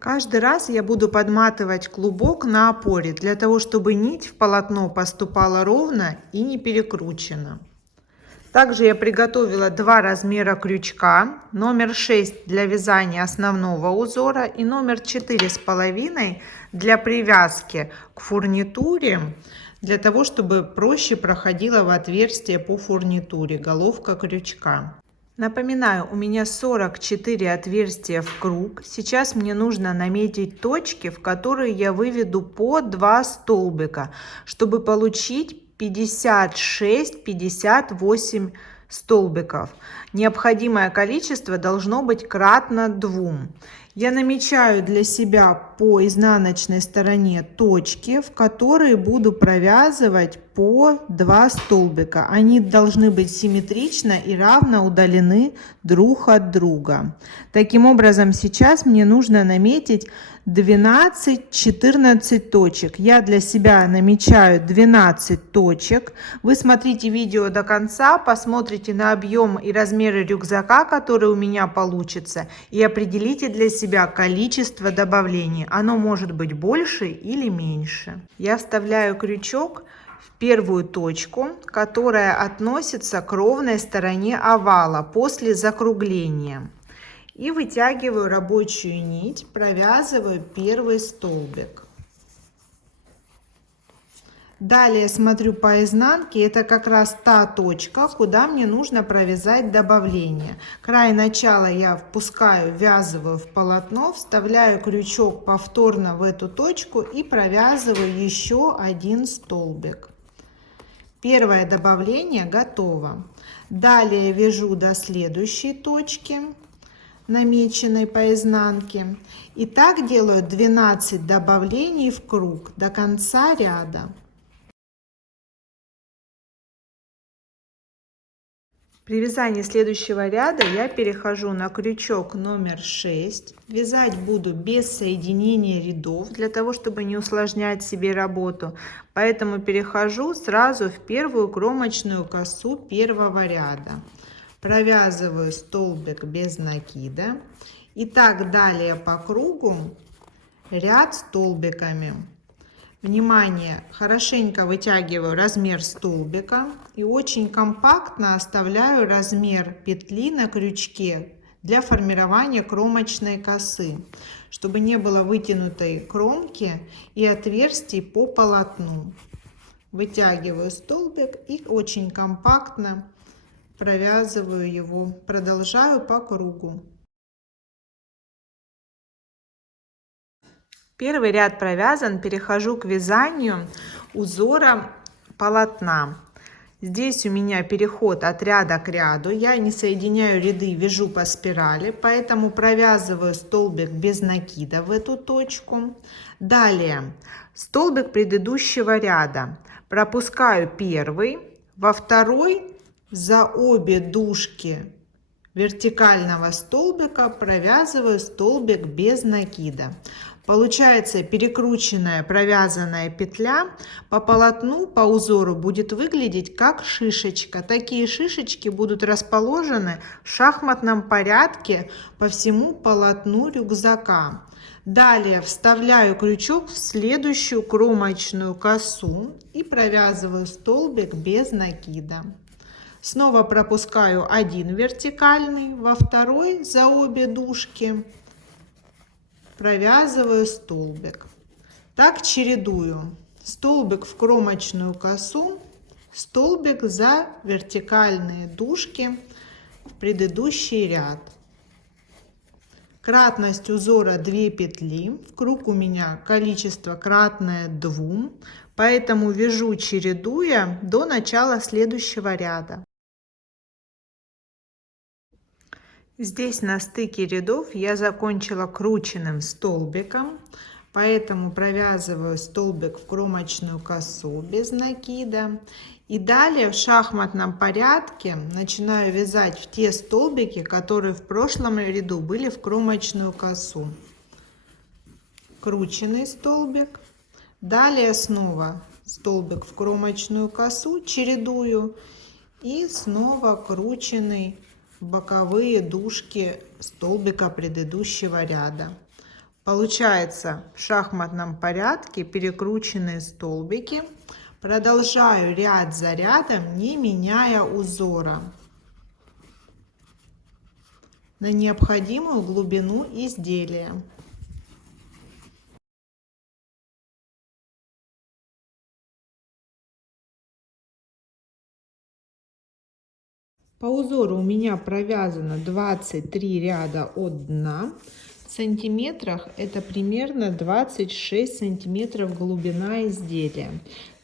Каждый раз я буду подматывать клубок на опоре, для того, чтобы нить в полотно поступала ровно и не перекручена. Также я приготовила два размера крючка, номер 6 для вязания основного узора и номер 4,5 для привязки к фурнитуре, для того, чтобы проще проходила в отверстие по фурнитуре головка крючка. Напоминаю, у меня 44 отверстия в круг. Сейчас мне нужно наметить точки, в которые я выведу по 2 столбика, чтобы получить 56-58 столбиков. Необходимое количество должно быть кратно 2. Я намечаю для себя по изнаночной стороне точки, в которые буду провязывать по 2 столбика. Они должны быть симметрично и равно удалены друг от друга. Таким образом, сейчас мне нужно наметить 12-14 точек. Я для себя намечаю 12 точек. Вы смотрите видео до конца, посмотрите на объем и размеры рюкзака, который у меня получится, и определите для себя количество добавлений. Оно может быть больше или меньше. Я вставляю крючок в первую точку, которая относится к ровной стороне овала после закругления. И вытягиваю рабочую нить, провязываю первый столбик. Далее смотрю по изнанке, это как раз та точка, куда мне нужно провязать добавление. Край начала я впускаю, ввязываю в полотно, вставляю крючок повторно в эту точку и провязываю еще один столбик. Первое добавление готово. Далее вяжу до следующей точки, намеченной по изнанке. И так делаю 12 добавлений в круг до конца ряда. При вязании следующего ряда я перехожу на крючок номер 6. Вязать буду без соединения рядов, для того, чтобы не усложнять себе работу. Поэтому перехожу сразу в первую кромочную косу первого ряда. Провязываю столбик без накида. И так далее по кругу, ряд столбиками. Внимание, хорошенько вытягиваю размер столбика и очень компактно оставляю размер петли на крючке для формирования кромочной косы, чтобы не было вытянутой кромки и отверстий по полотну. Вытягиваю столбик и очень компактно провязываю его, продолжаю по кругу. Первый ряд провязан, перехожу к вязанию узора полотна. Здесь у меня переход от ряда к ряду, я не соединяю ряды, вяжу по спирали, поэтому провязываю столбик без накида в эту точку. Далее столбик предыдущего ряда пропускаю первый, во второй за обе дужки вертикального столбика провязываю столбик без накида. Получается перекрученная провязанная петля по полотну, по узору будет выглядеть как шишечка. Такие шишечки будут расположены в шахматном порядке по всему полотну рюкзака. Далее вставляю крючок в следующую кромочную косу и провязываю столбик без накида. Снова пропускаю один вертикальный, во второй за обе дужки провязываю столбик. Так чередую. Столбик в кромочную косу, столбик за вертикальные дужки в предыдущий ряд. Кратность узора 2 петли. В круг у меня количество кратное 2, поэтому вяжу, чередуя, до начала следующего ряда. Здесь на стыке рядов я закончила крученным столбиком, поэтому провязываю столбик в кромочную косу без накида. И далее в шахматном порядке начинаю вязать в те столбики, которые в прошлом ряду были в кромочную косу. Крученный столбик. Далее снова столбик в кромочную косу, чередую. И снова крученный боковые дужки столбика предыдущего ряда. Получается в шахматном порядке перекрученные столбики. Продолжаю ряд за рядом, не меняя узора, на необходимую глубину изделия. По узору у меня провязано 23 ряда от дна. В сантиметрах это примерно 26 сантиметров глубина изделия.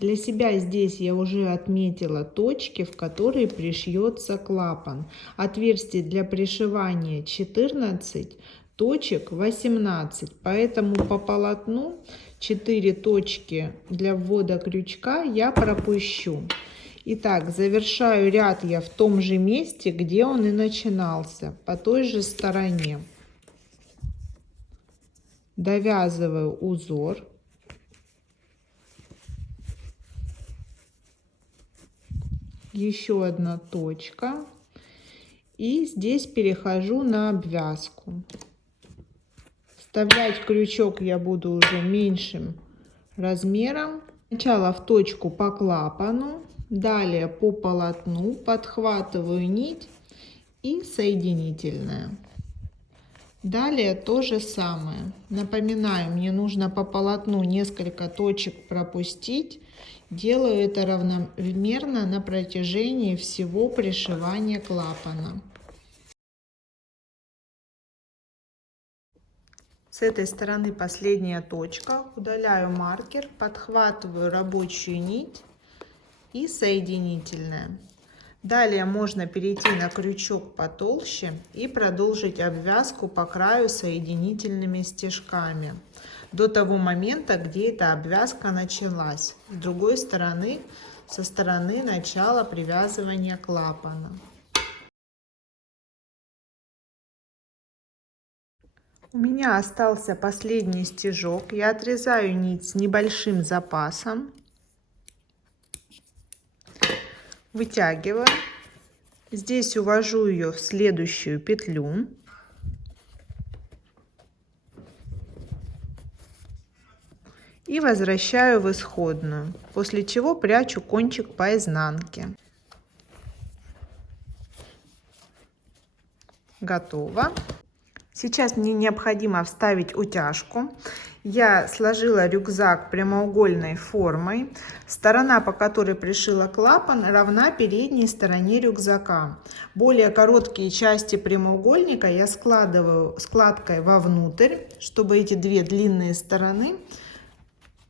Для себя здесь я уже отметила точки, в которые пришьется клапан. Отверстий для пришивания 14, точек 18, поэтому по полотну 4 точки для ввода крючка я пропущу. Итак, завершаю ряд я в том же месте, где он и начинался, по той же стороне. Довязываю узор. Еще одна точка. И здесь перехожу на обвязку. Вставлять крючок я буду уже меньшим размером. Сначала в точку по клапану. Далее по полотну подхватываю нить и соединительная. Далее то же самое. Напоминаю, мне нужно по полотну несколько точек пропустить. Делаю это равномерно на протяжении всего пришивания клапана. С этой стороны последняя точка. Удаляю маркер, подхватываю рабочую нить и соединительная. Далее можно перейти на крючок потолще и продолжить обвязку по краю соединительными стежками до того момента, где эта обвязка началась. С другой стороны, со стороны начала привязывания клапана. У меня остался последний стежок. Я отрезаю нить с небольшим запасом. Вытягиваю. Здесь увожу ее в следующую петлю. И возвращаю в исходную, после чего прячу кончик по изнанке. Готово. Сейчас мне необходимо вставить утяжку. Я сложила рюкзак прямоугольной формой. Сторона, по которой пришила клапан, равна передней стороне рюкзака. Более короткие части прямоугольника я складываю складкой вовнутрь, чтобы эти две длинные стороны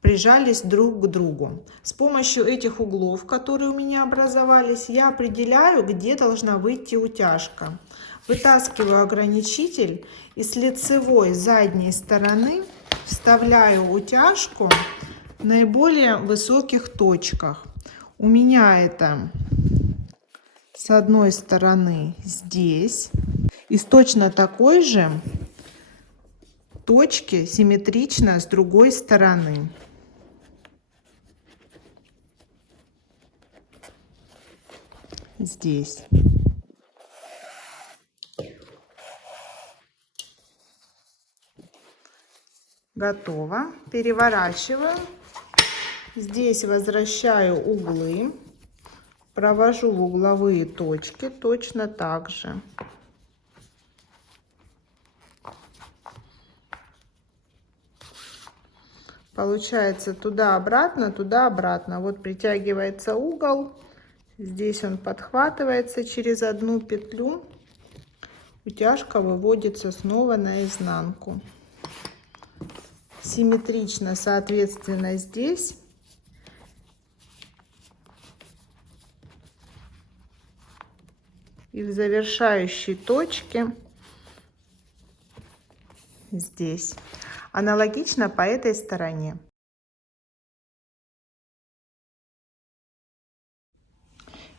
прижались друг к другу. С помощью этих углов, которые у меня образовались, я определяю, где должна выйти утяжка. Вытаскиваю ограничитель и с лицевой задней стороны вставляю утяжку в наиболее высоких точках. У меня это с одной стороны здесь и с точно такой же точки симметрично с другой стороны. Здесь. Готово. Переворачиваю. Здесь возвращаю углы. Провожу в угловые точки точно так же. Получается туда-обратно, туда-обратно. Вот притягивается угол. Здесь он подхватывается через одну петлю. Утяжка выводится снова наизнанку. Симметрично, соответственно, здесь. И в завершающей точке здесь. Аналогично по этой стороне.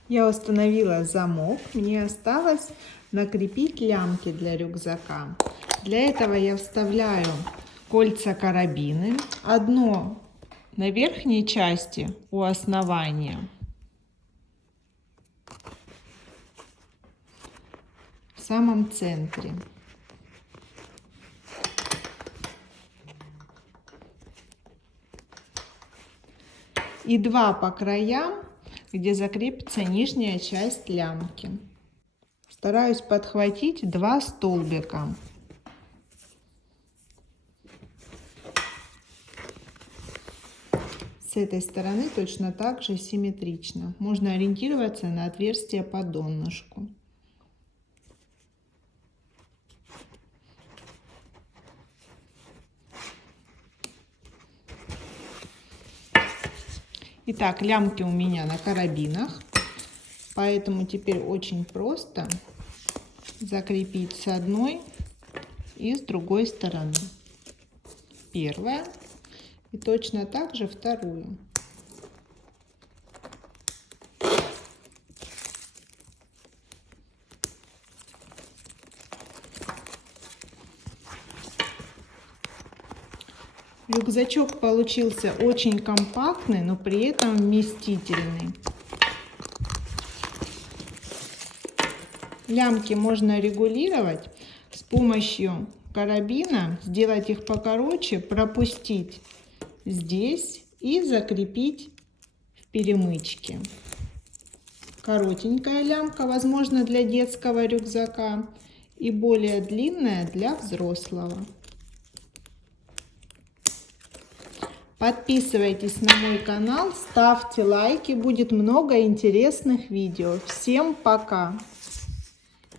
Я установила замок. Мне осталось накрепить лямки для рюкзака. Для этого я вставляю кольца-карабины. Одно на верхней части у основания. В самом центре. и 2 по краям, где закрепится нижняя часть лямки. Стараюсь подхватить 2 столбика. С этой стороны точно так же симметрично. Можно ориентироваться на отверстие по донышку. Итак, лямки у меня на карабинах, поэтому теперь очень просто закрепить с одной и с другой стороны. Первая и точно так же вторую. Рюкзачок получился очень компактный, но при этом вместительный. Лямки можно регулировать с помощью карабина, сделать их покороче, пропустить здесь и закрепить в перемычке. Коротенькая лямка, возможно, для детского рюкзака, и более длинная для взрослого. Подписывайтесь на мой канал, ставьте лайки, будет много интересных видео. Всем пока!